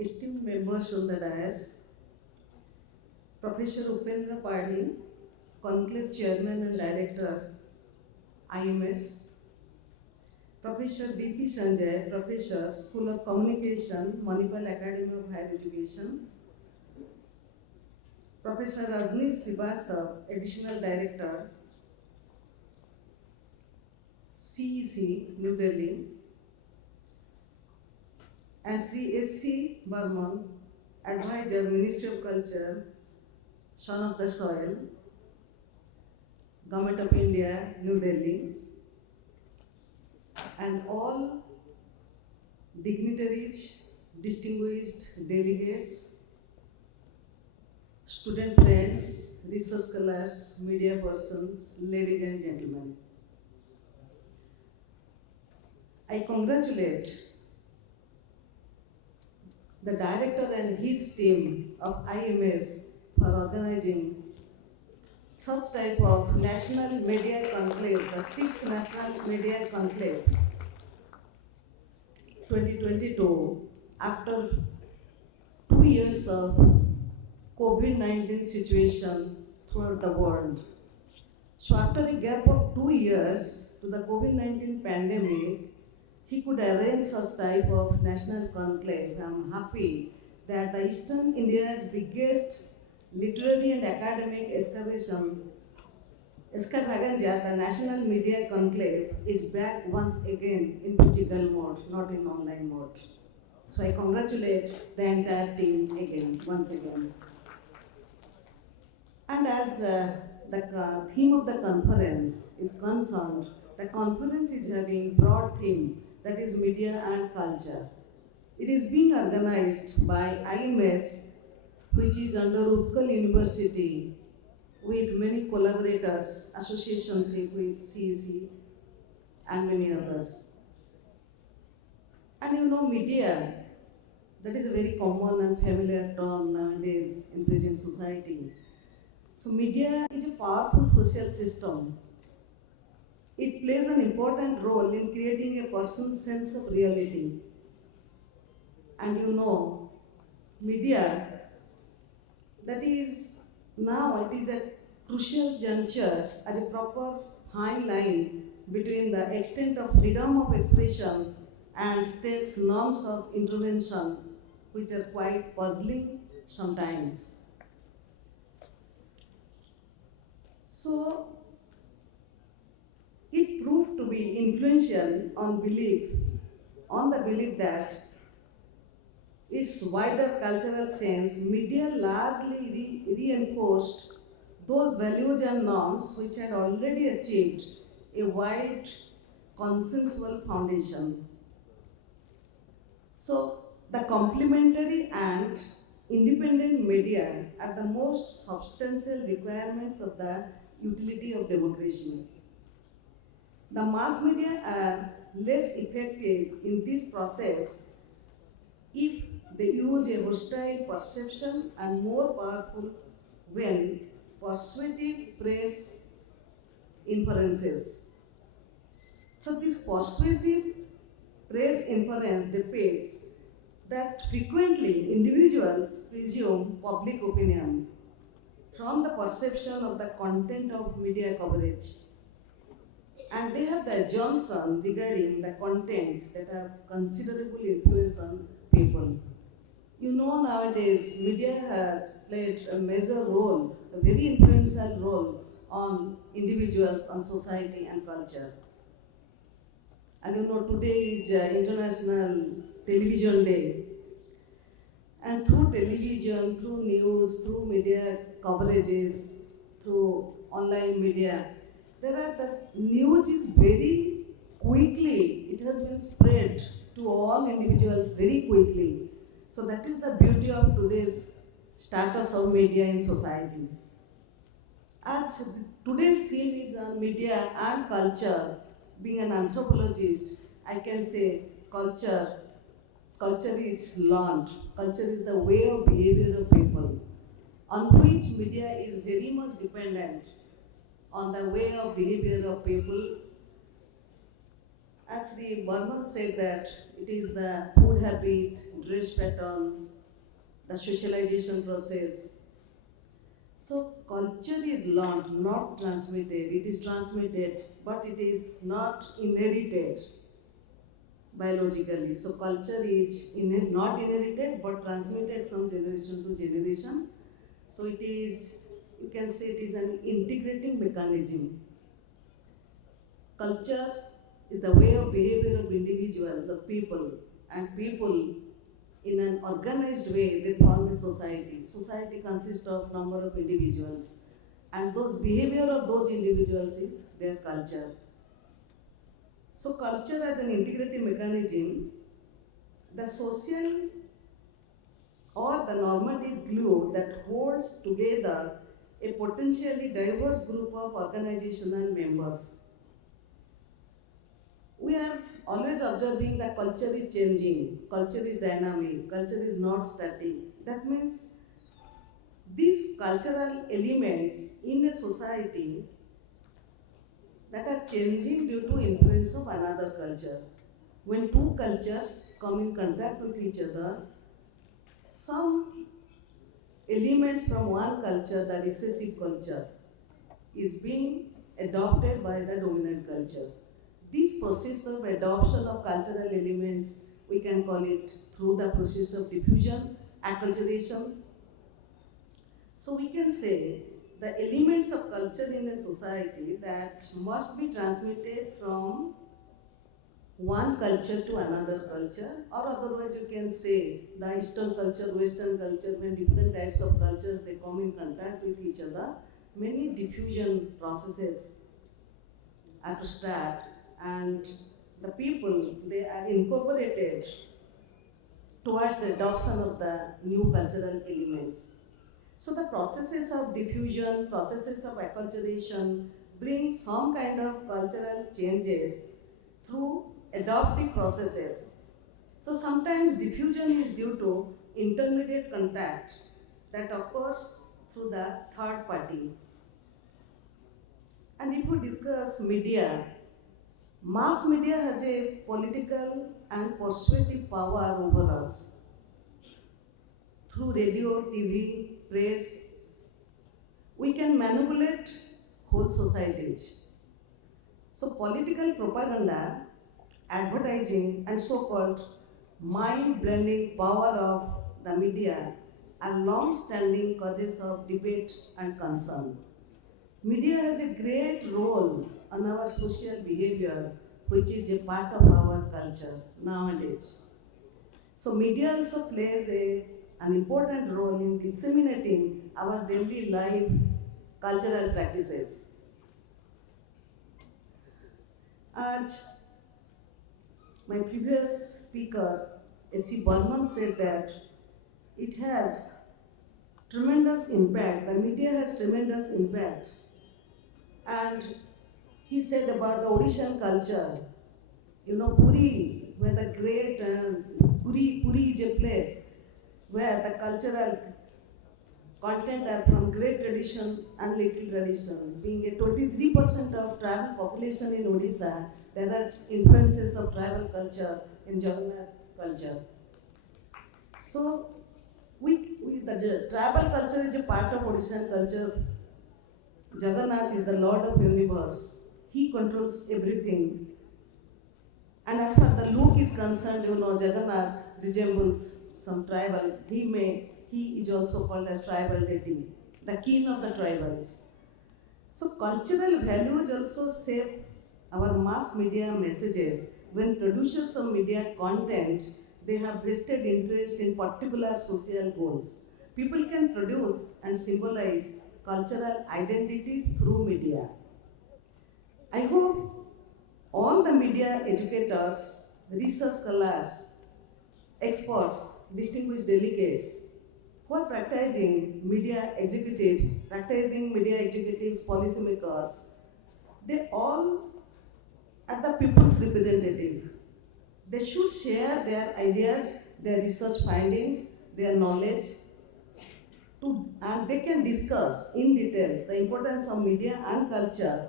esteemed members on the dais, Professor Upendra Padhi, Conclave Chairman and Director, IMS, Professor B.P. Sanjay, Professor, School of Communication, Manipal Academy of Higher Education, Professor Rajni Srivastav, Additional Director, CEC, New Delhi, and Sri S.C. Burman, Advisor, Ministry of Culture, Son of the Soil, Government of India, New Delhi, and all dignitaries, distinguished delegates, student friends, research scholars, media persons, ladies and gentlemen. I congratulate the director and his team of IMS for organizing such type of National Media Conclave, the 6th National Media Conclave 2022, after 2 years of COVID-19 situation throughout the world. So after a gap of 2 years to the COVID-19 pandemic, he could arrange such type of national conclave. I'm happy that the Eastern India's biggest literary and academic extravaganza, the National Media Conclave, is back once again in physical mode, not in online mode. So I congratulate the entire team again, once again. And as the theme of the conference is concerned, the conference is having broad theme, that is media and culture. It is being organized by IMS, which is under Utkal University, with many collaborators, associations with CEC, and many others. And you know, media, that is a very common and familiar term nowadays in present society. So media is a powerful social system. It plays an important role in creating a person's sense of reality. And you know, media, that is now it is a crucial juncture as a proper fine line between the extent of freedom of expression and state's norms of intervention, which are quite puzzling sometimes. So, it proved to be influential on the belief that its wider cultural sense, media largely reinforced those values and norms which had already achieved a wide consensual foundation. So, the complementary and independent media are the most substantial requirements of the utility of democracy. The mass media are less effective in this process if they use a hostile perception and more powerful when persuasive press inferences. So this persuasive press inference depicts that frequently individuals presume public opinion from the perception of the content of media coverage. And they have the assumption regarding the content that have considerable influence on people. You know, nowadays, media has played a major role, a very influential role on individuals, on society and culture. And you know, today is International Television Day. And through television, through news, through media coverages, through online media, the news is very quickly, it has been spread to all individuals very quickly. So that is the beauty of today's status of media in society. As today's theme is on media and culture, being an anthropologist, I can say culture is learned. Culture is the way of behavior of people, on which media is very much dependent on the way of behavior of people. As the Burman said that it is the food habit, dress pattern, the socialization process. So culture is learned, not transmitted. It is transmitted, but it is not inherited biologically. So culture is not inherited, but transmitted from generation to generation. So it is, you can say it is an integrating mechanism. Culture is the way of behavior of individuals, of people, and people in an organized way they form a society. Society consists of number of individuals, and those behavior of those individuals is their culture. So culture as an integrative mechanism, the social or the normative glue that holds together a potentially diverse group of organizational members. We are always observing that culture is changing, culture is dynamic, culture is not static. That means these cultural elements in a society that are changing due to influence of another culture. When two cultures come in contact with each other, some elements from one culture, the recessive culture, is being adopted by the dominant culture. This process of adoption of cultural elements, we can call it through the process of diffusion, acculturation. So we can say the elements of culture in a society that must be transmitted from one culture to another culture, or otherwise you can say the Eastern culture, Western culture, when different types of cultures they come in contact with each other, many diffusion processes are to start, and the people they are incorporated towards the adoption of the new cultural elements. So the processes of diffusion, processes of acculturation bring some kind of cultural changes through adoptive processes. So sometimes diffusion is due to intermediate contact that occurs through the third party. And if we discuss media, mass media has a political and persuasive power over us. Through radio, TV, press, we can manipulate whole societies. So political propaganda, advertising, and so-called mind-blending power of the media are long-standing causes of debate and concern. Media has a great role on our social behavior, which is a part of our culture nowadays. So media also plays an important role in disseminating our daily life cultural practices. As my previous speaker, S.C. Burman, said that it has tremendous impact, the media has tremendous impact. And he said about the Odishan culture, Puri, where the great, Puri is a place where the cultural content are from great tradition and little tradition. Being a 23% of tribal population in Odisha, there are influences of tribal culture in Jagannath culture. So, the tribal culture is a part of Odishan culture. Jagannath is the Lord of Universe. He controls everything. And as far the look is concerned, Jagannath resembles some tribal. He is also called as tribal deity, the king of the tribals. So cultural values also shape our mass media messages. When producers of media content, they have vested interest in particular social goals. People can produce and symbolize cultural identities through media. I hope all the media educators, research scholars, experts, distinguished delegates, who are practicing media executives, policymakers, they all are the people's representative. They should share their ideas, their research findings, their knowledge, and they can discuss in details the importance of media and culture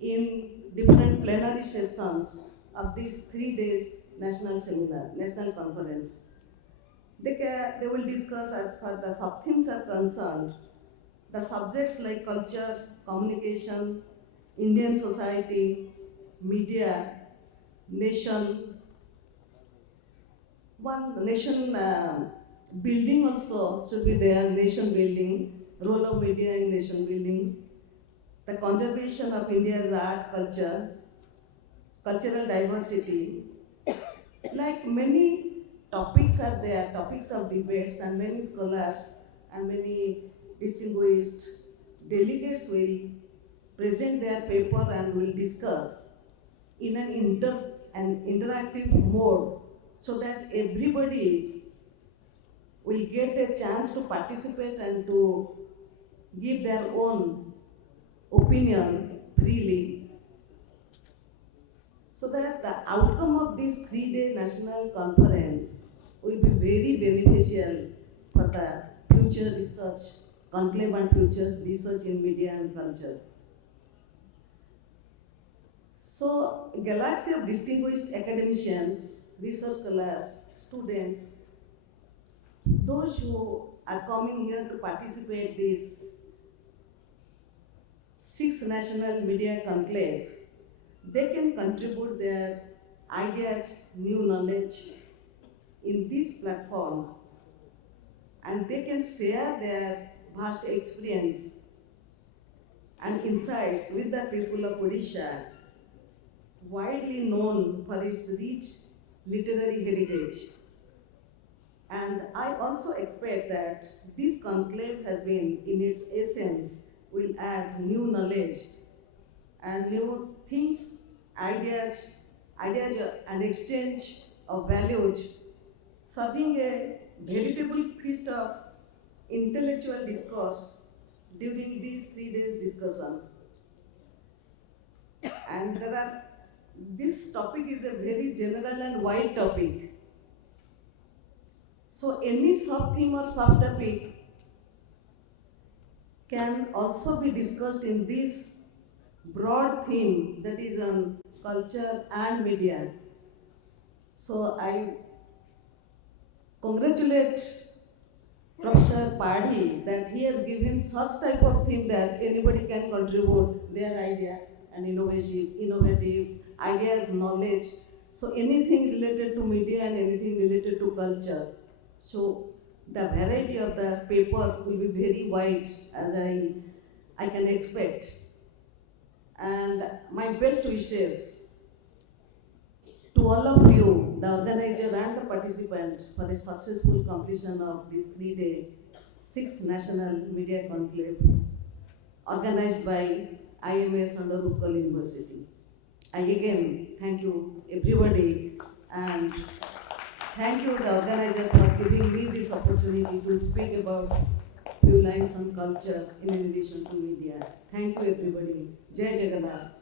in different plenary sessions of these 3 days national seminar, national conference. They will discuss as far the sub-themes are concerned, the subjects like culture, communication, Indian society, media, nation, one nation building also should be there, nation building, role of media in nation building, the conservation of India's art, culture, cultural diversity, like many topics are there, topics of debates, and many scholars and many distinguished delegates will present their paper and will discuss in an interactive mode so that everybody will get a chance to participate and to give their own opinion freely, so that the outcome of this 3-day national conference will be very beneficial for the future research, conclave and future research in media and culture. So, a galaxy of distinguished academicians, research scholars, students, those who are coming here to participate this 6th National Media Conclave, they can contribute their ideas, new knowledge in this platform, and they can share their vast experience and insights with the people of Odisha, widely known for its rich literary heritage. And I also expect that this conclave has been, in its essence, will add new knowledge and new things, ideas and exchange of values, serving a veritable feast of intellectual discourse during these 3 days discussion. And this topic is a very general and wide topic. So any sub-theme or sub-topic can also be discussed in this broad theme that is on culture and media. So I congratulate Professor Padhi that he has given such type of thing that anybody can contribute their idea and innovative ideas, knowledge. So anything related to media and anything related to culture. So the variety of the paper will be very wide as I can expect. And my best wishes to all of you, the organizer and the participant, for a successful completion of this 3-day 6th National Media Conclave organized by IMS under Utkal University. I again thank you everybody, and thank you the organizer for giving me this opportunity to speak about few lines on culture in addition to media. Thank you everybody. Jai Jagannath.